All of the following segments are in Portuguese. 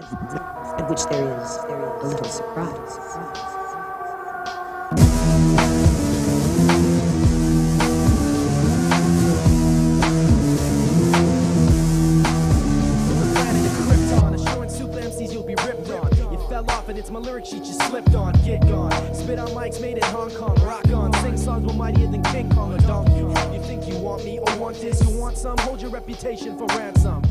at which there is a little surprise. And it's my lyric sheet you slipped on, get gone. Spit on mics made in Hong Kong, rock on. Sing songs more mightier than King Kong or Donkey. You think you want me or want this? You want some? Hold your reputation for ransom.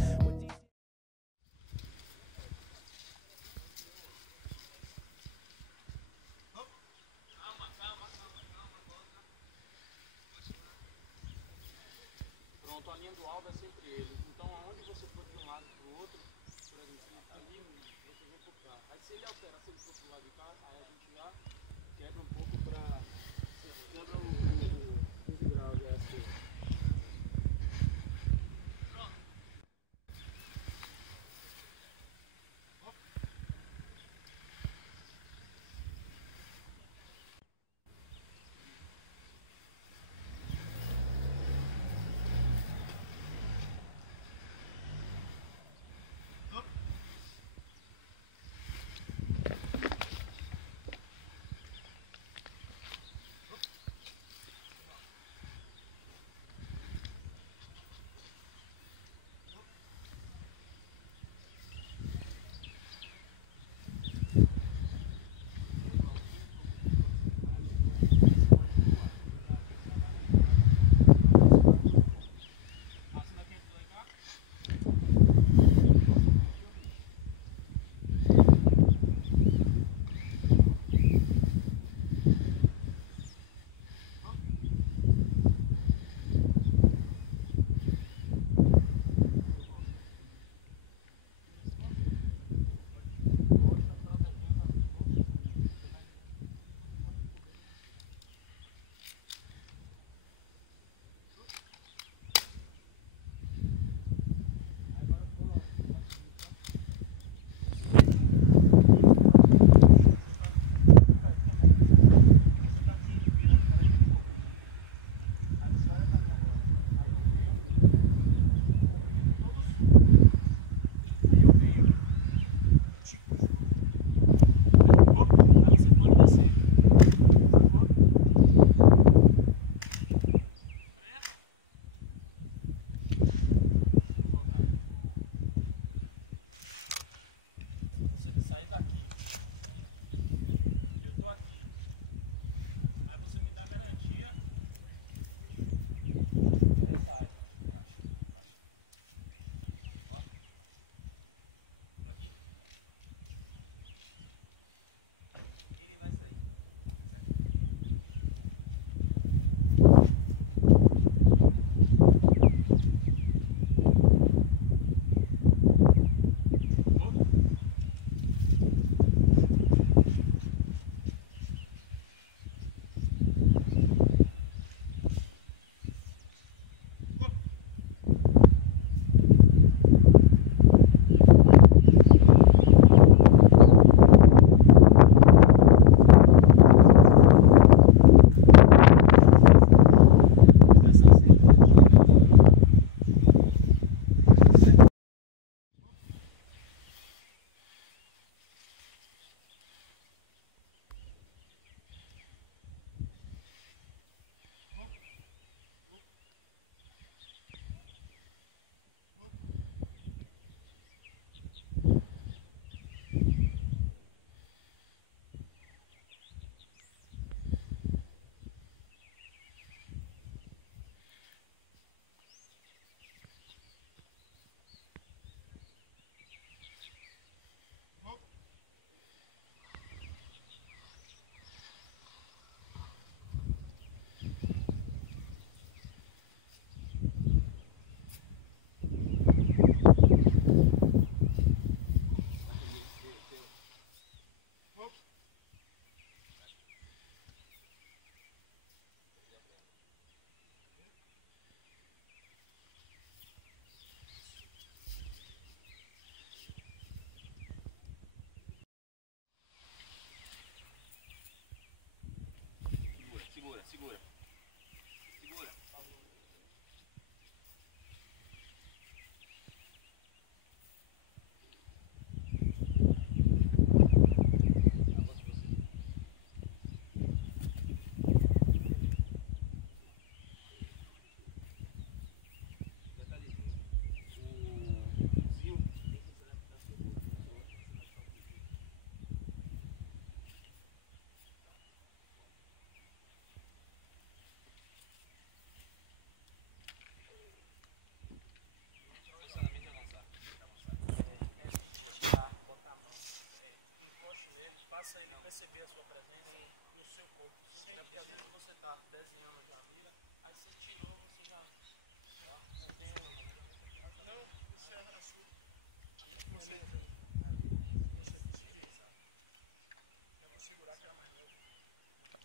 Pronto, a linha do alvo é sempre ele. Então, aonde você for de um lado para o outro, por exemplo, ali você vem por cá. Aí, se ele alterar, se ele for pro lado de cá, aí a gente já quebra um pouco para quebra os graus assim.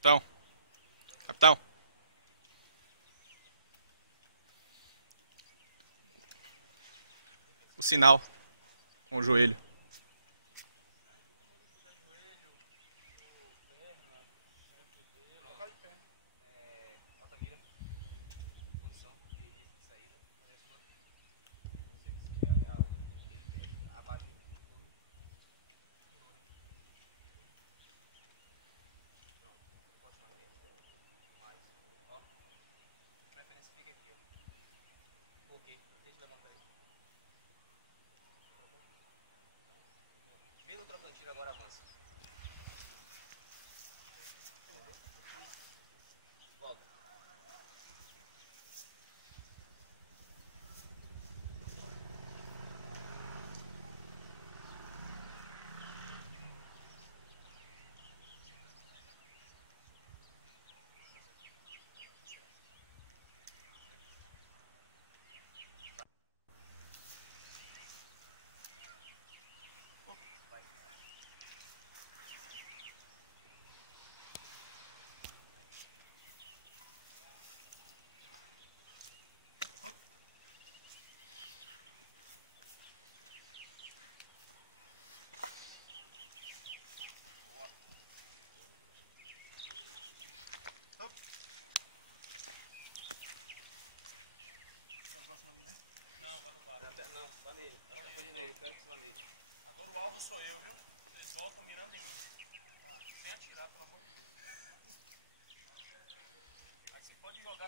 Capitão. Capitão. O sinal. Com o joelho. Agora avança. Volta.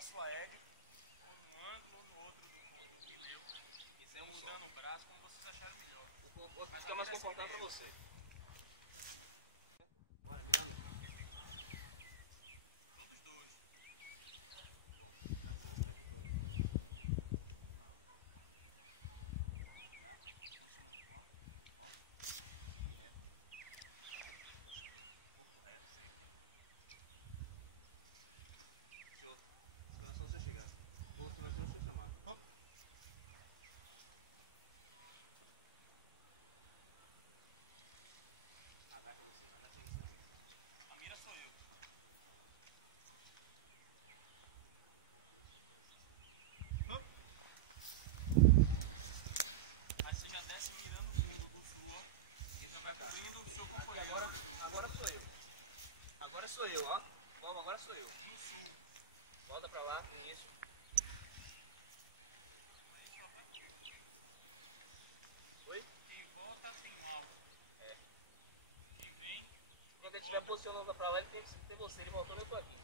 Sua égua, ou num ângulo ou no outro do pneu. Isso é usando o braço como vocês acharem melhor. O que fica mais confortável para você. Sou eu, ó. Vamos, agora sou eu. No sul. Volta pra lá, isso. Oi? Quem volta tem mal. É. Quem vem. Quando ele estiver posicionando pra lá, ele tem que ter você. Ele voltando, eu tô aqui.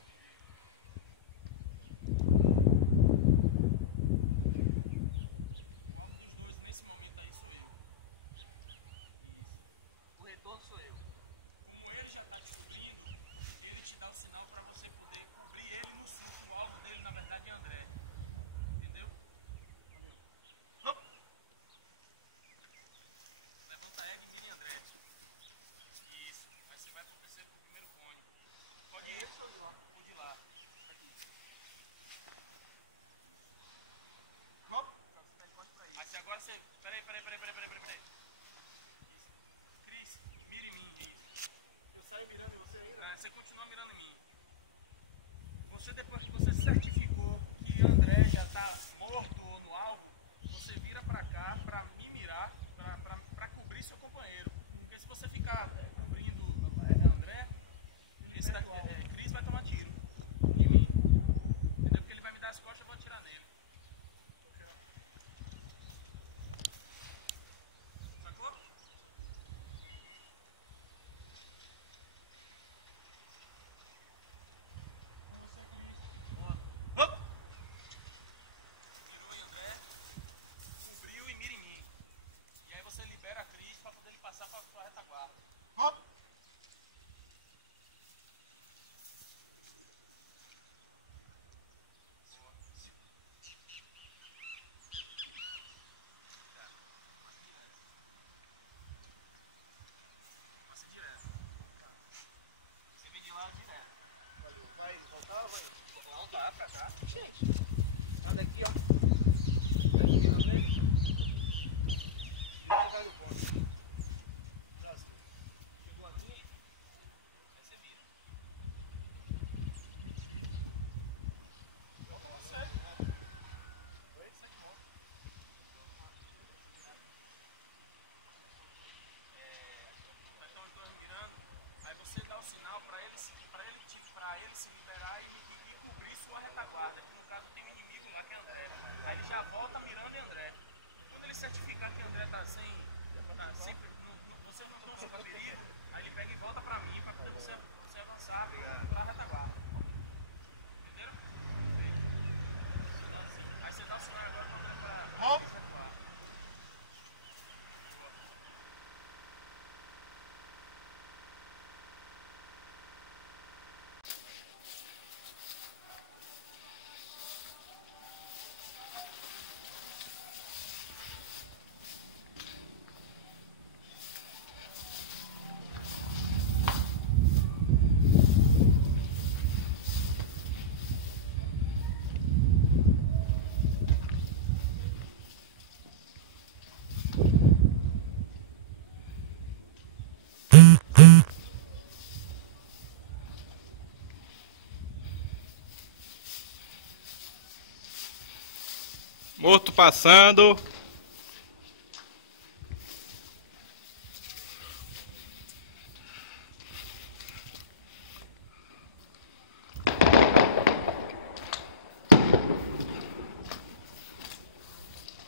Qual dos dois nesse momento aí sou eu? O retorno sou eu. Como ele já tá descobrindo, ele te dá o sinal para você poder cobrir ele no sul. O alvo dele, na verdade, é André. Entendeu? Hop. Levanta a égua e mira André. Isso. Aí você vai acontecer pro primeiro cone. Pode ir ou de lá. Aqui. Hop. Aí agora você... Peraí. Cris, mira em mim. Morto passando.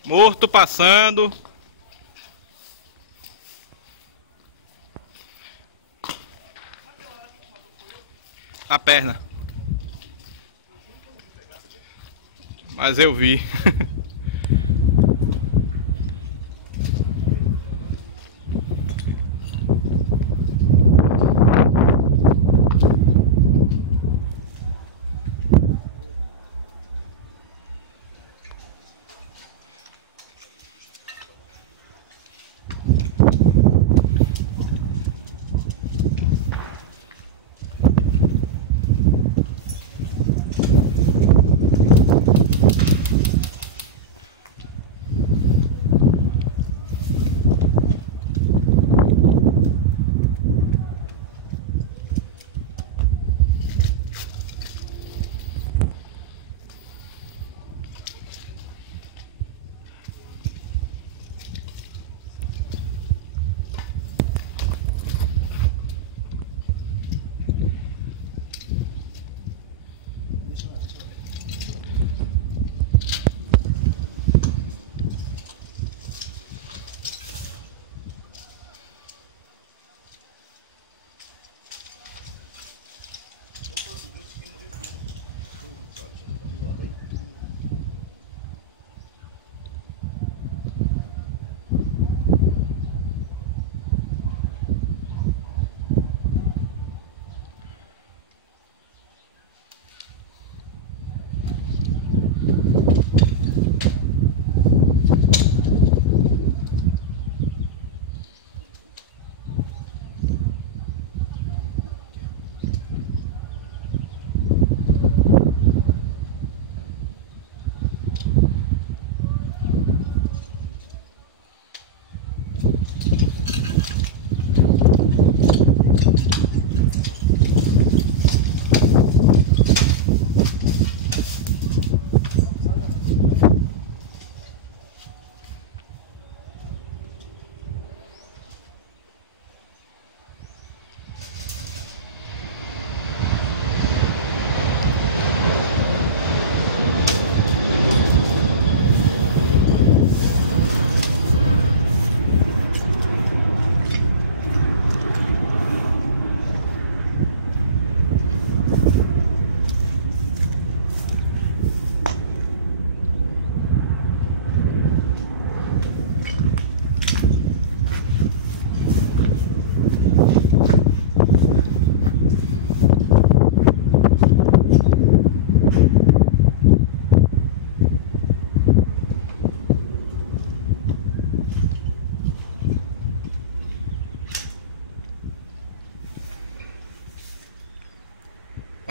Morto passando. A perna. Mas eu vi.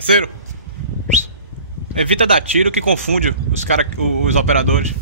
Parceiro, evita dar tiro que confunde os cara, os operadores.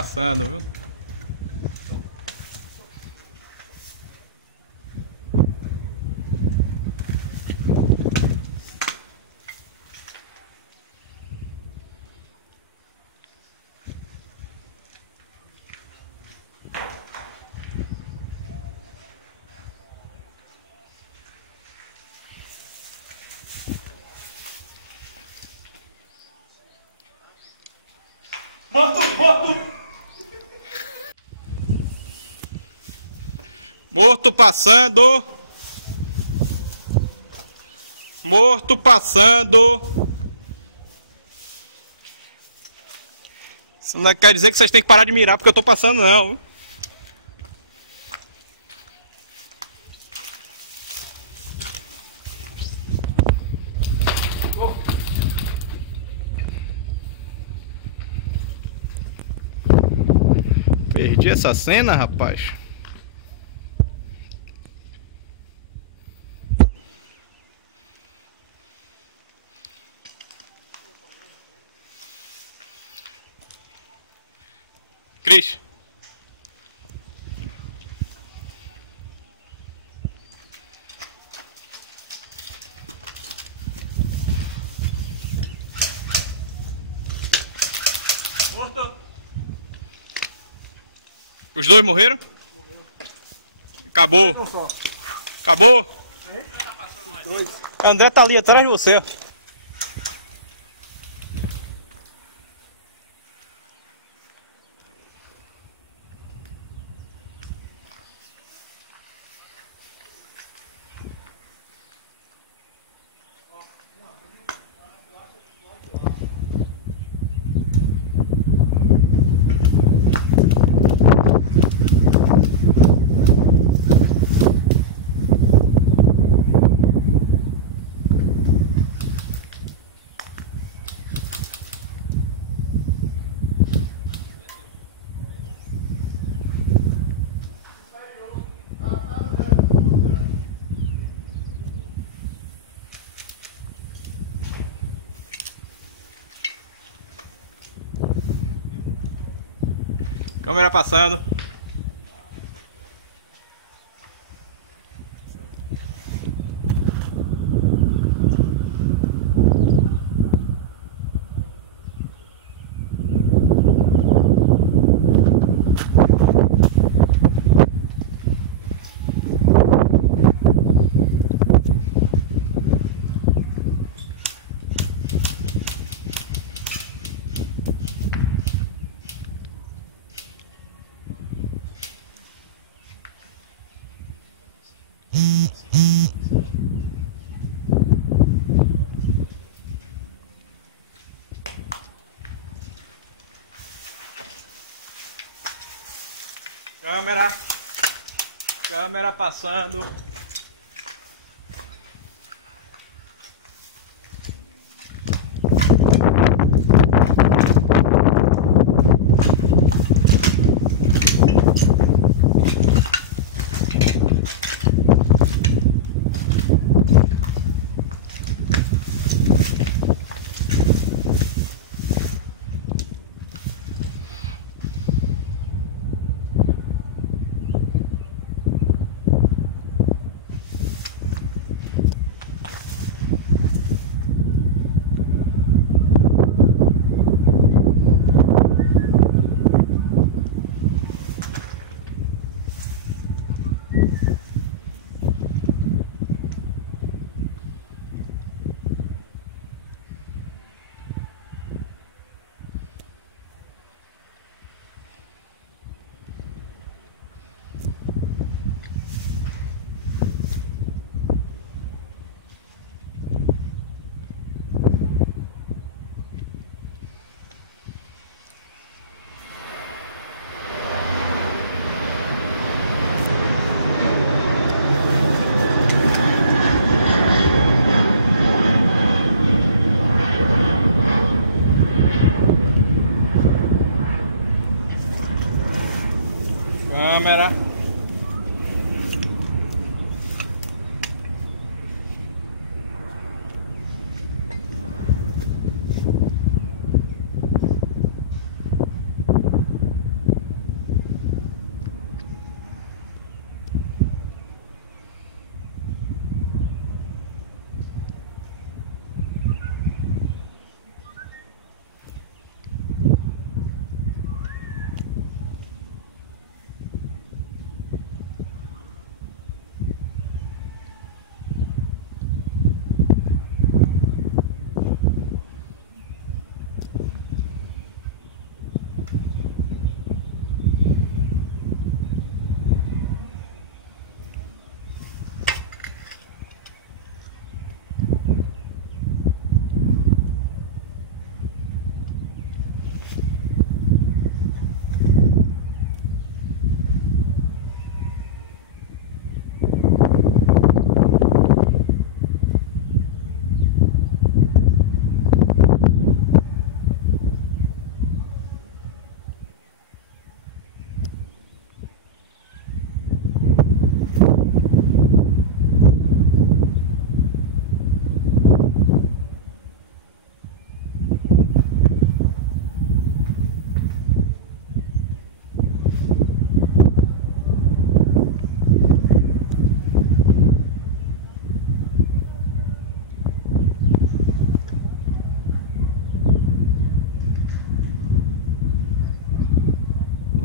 passando, viu? Morto passando. Morto passando. Isso não quer dizer que vocês têm que parar de mirar porque eu tô passando, não. Perdi essa cena, rapaz. Cris. Morto. Os dois morreram? Acabou. Acabou. André tá ali atrás de você, ó. Câmera passando. Câmera passando.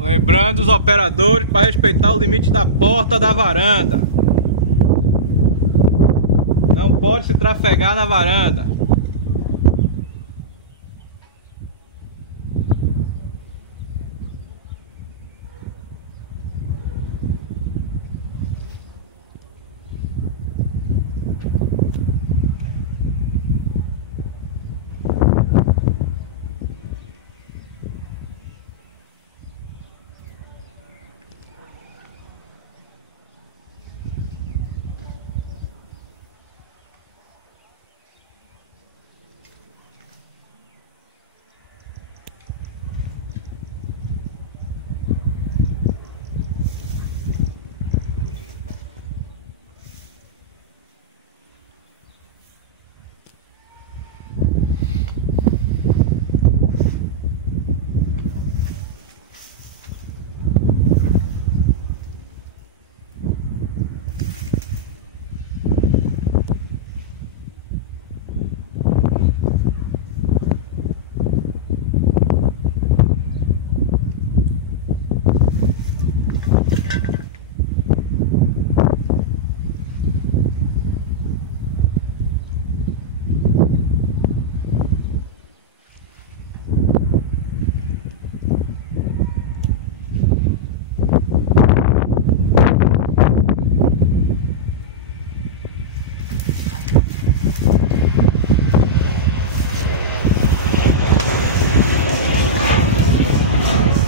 Lembrando os operadores para respeitar o limite da porta da varanda. Não pode se trafegar na varanda.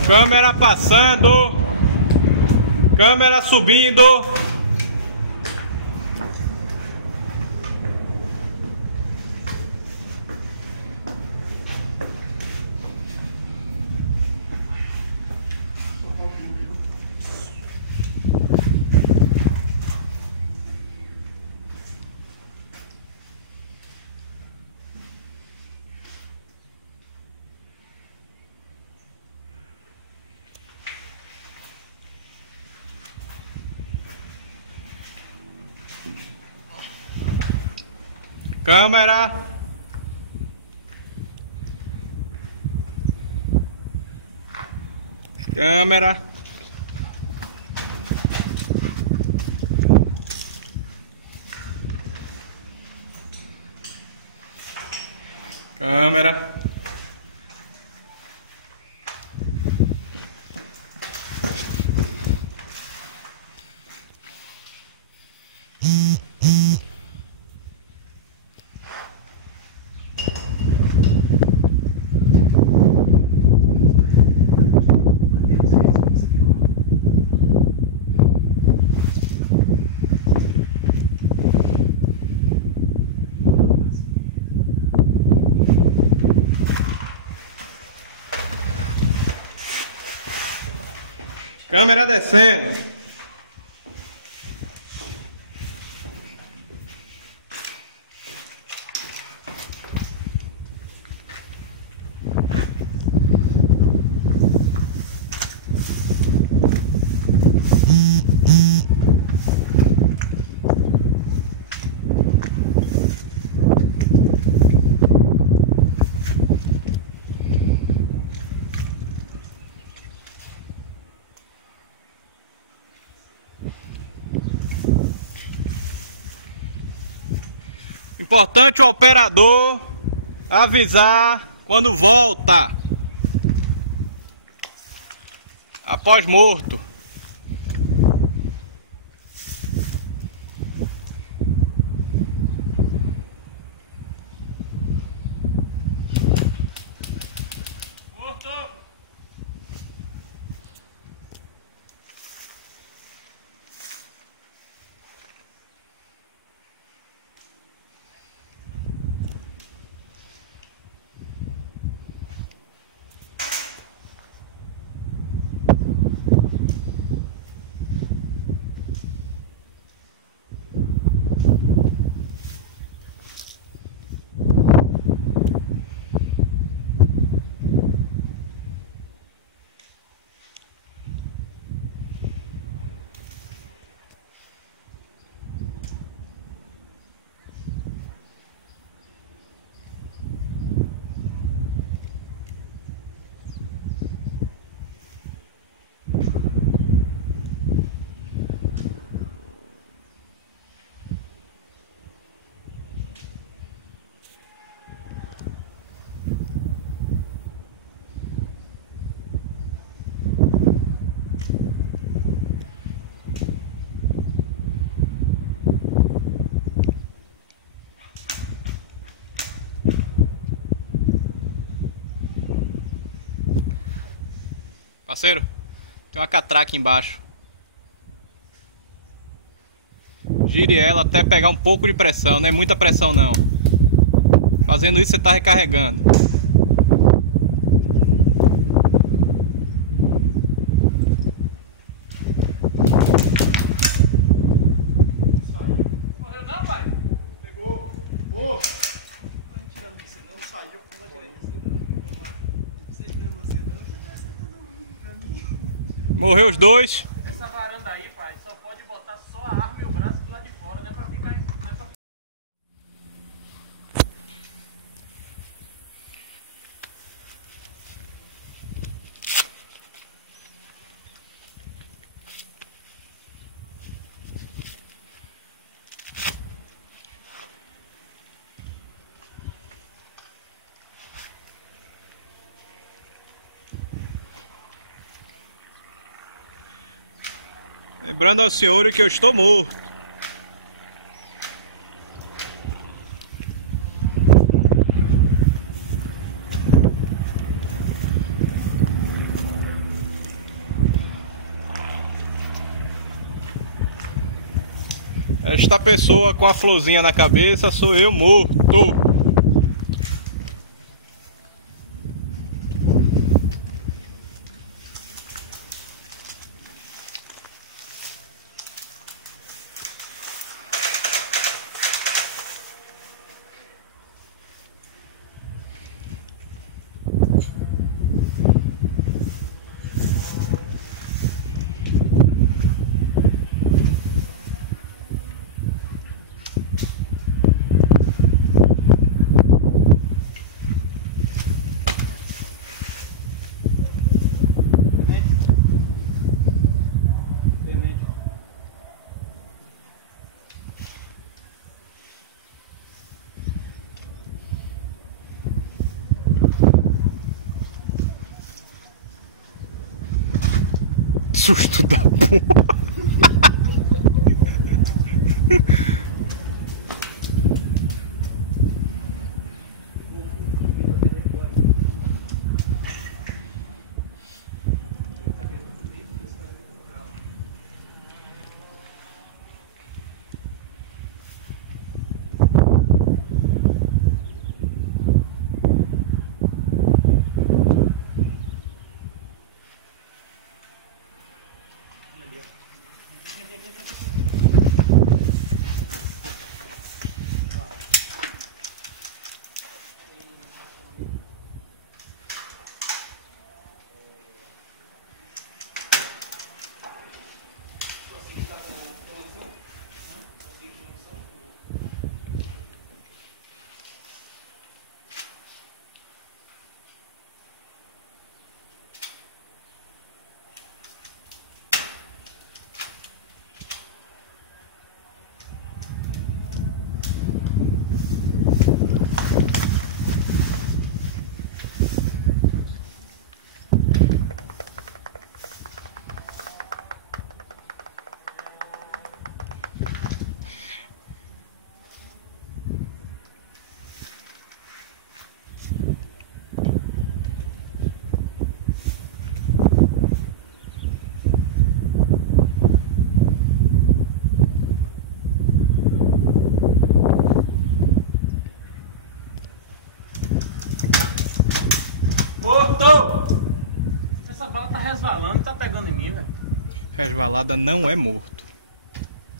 Câmera passando, câmera subindo. Câmera. Câmera. Câmera. Importante o operador avisar quando volta após morto. Parceiro, tem uma catraca embaixo. Gire ela até pegar um pouco de pressão, não é muita pressão não. Fazendo isso você está recarregando. Morreu os dois. Essa varanda aí, pai, só pode botar só a arma e o braço do lado de fora, não é pra ficar. Não é pra... Lembrando ao senhor que eu estou morto. Esta pessoa com a florzinha na cabeça sou eu morto.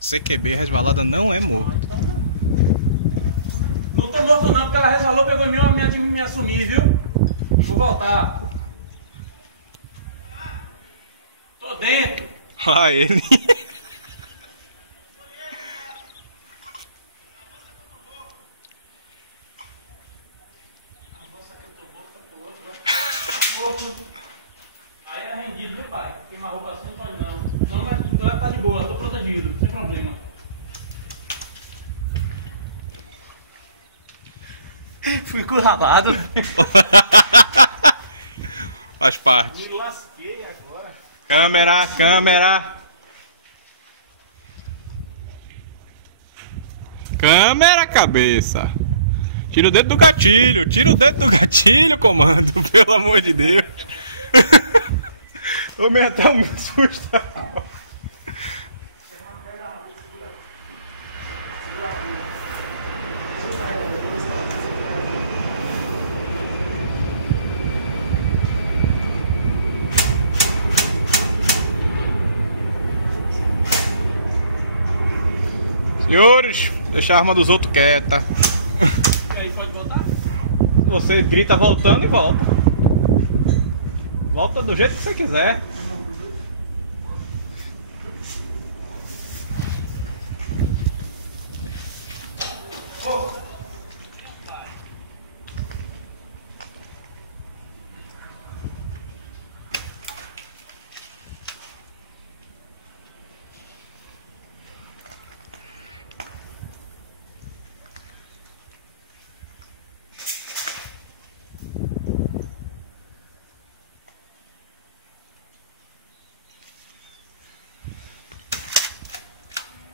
CQB resvalada não é morto. Não tô morto não, porque ela resvalou, pegou em mim, me assumi, viu? Vou voltar. Tô dentro. Ah, ele. Aí é rendido, viu, pai? Queima a roupa assim, não pode não. Não tá de boa, tô protegido, sem problema. Fui curralado. Faz parte. Me lasquei agora. Câmera, câmera. Câmera, cabeça. Tira o dedo do gatilho. Tira o dedo do gatilho, comando. Pelo amor de Deus. Tomei até um susto. Senhores, deixa a arma dos outros quieta. E aí, pode voltar? Você grita voltando e volta. Volta do jeito que você quiser.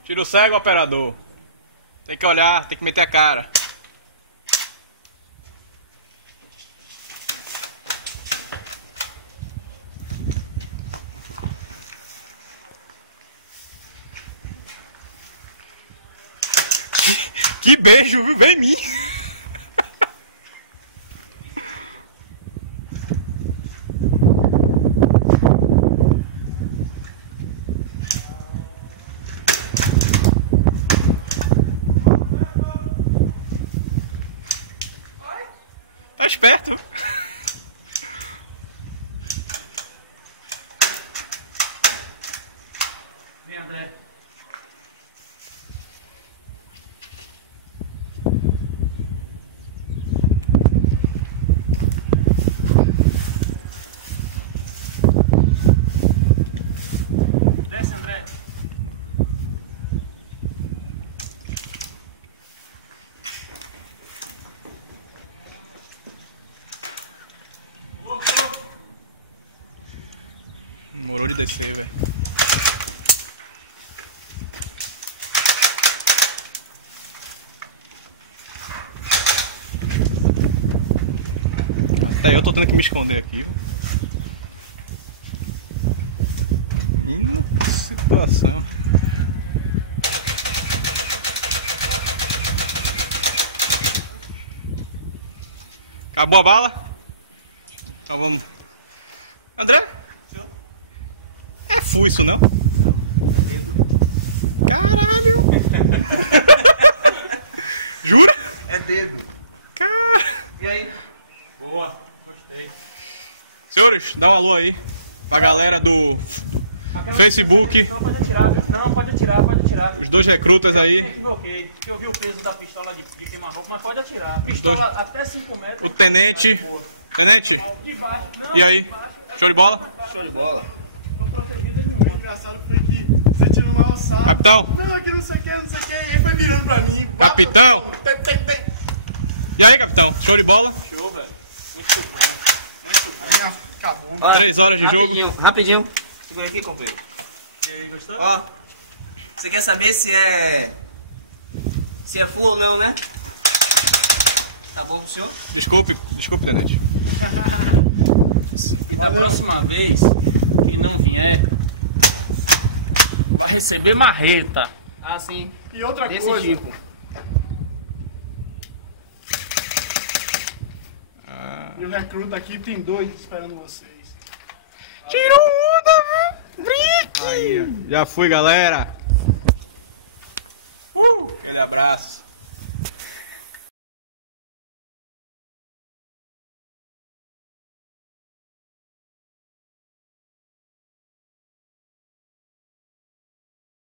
Tiro cego, operador. Tem que olhar, tem que meter a cara. Que beijo, viu? Vem em mim. Tá esperto. Vem, André. Desce, André. Demorou de descer, velho. Até eu tô tendo que me esconder aqui. Que situação. Acabou a bala? Então vamos. André? É fuiço, não? Caralho! Jura? É dedo. Cara. E aí? Boa, gostei. Senhores, dá um alô aí pra galera do Facebook, Não pode atirar, viu? Não, pode atirar, pode atirar. os dois recrutas Eu aí, me equivoquei, porque eu vi o peso da pistola de queima-roupa, mas pode atirar. Pistola até 5 metros. o tenente. Boa. Tenente, De baixo, não, e aí? de baixo. Show de bola? Show de bola. Tô protegido em nenhum. Engraçado foi que você tirou uma alçada. Capitão? Não, aqui não sei o que, não sei o que. E ele foi virando pra mim. Capitão? Tem. E aí, capitão? Show de bola? Show, velho. Muito bom. Muito bom. Aí acabou. Ó, 3 horas de jogo. rapidinho. Segura aqui, companheiro. E aí, gostou? Ó, você quer saber se é full ou não, né? Tá bom pro senhor? Desculpe, tenente. E da próxima vez que não vier, vai receber marreta. Ah, sim. E outra Desse coisa. tipo. E o recruta aqui tem 2 esperando vocês. Tirou onda, viu? Aí, já fui, galera.